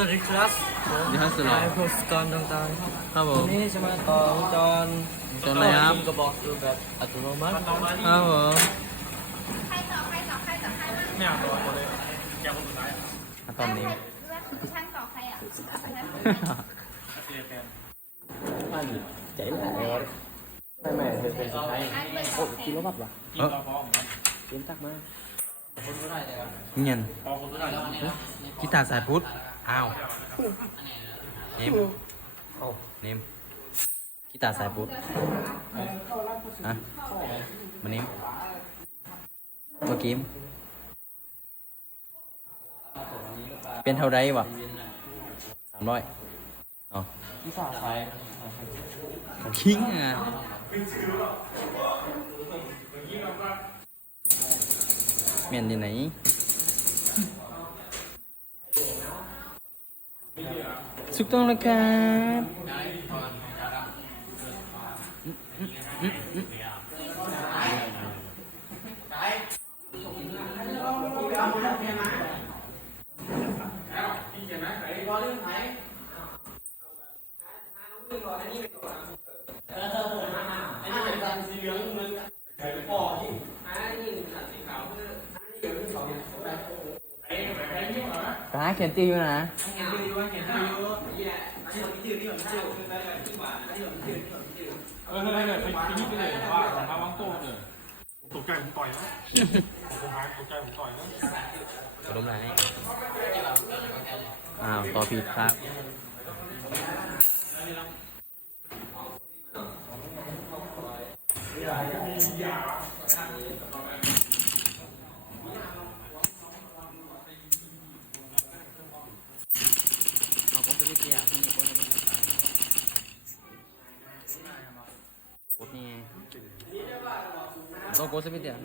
วัสดีครับผมดีครับสุดหล่อนายพงศกรต่างๆครับผวัม นนี้จะมาต่อวงจรจรอะไรครับ กระบอกดูแบบอัตโนมัติครับผมใครต่อใครต่อใครต่อใครบ้างไม่เอาตัวเลยอะตอมนี้ ช่างต่อใครอะอันใจหลายวันไม่ไม่เธอเป็นสุดท้ายอันเป็นโอ้ต่อใครกินแล้วบัดวะเออเต็มตักมาเงียนกีตาร์สายพุทธ อ้าวเนมโอ้เนมกีตาร์สายพุทธฮะมาเนมเมื่อกี้เป็นเท่าไรวะสามร้อยอ๋อที่ฝาไฟคิงอะเมียนอยู่ไหน สุกต้องแล้วครับ ตาเขียนตีอยู่นะเออเลยเลยไปไปยิบไปเลยว่าของมาวางโต้เลยผมตกใจผมต่อยนะผมหายตกใจผมต่อยนะขนมไหนอ้าวต่อผิดครับ เอาโค้ดไปที่เตียง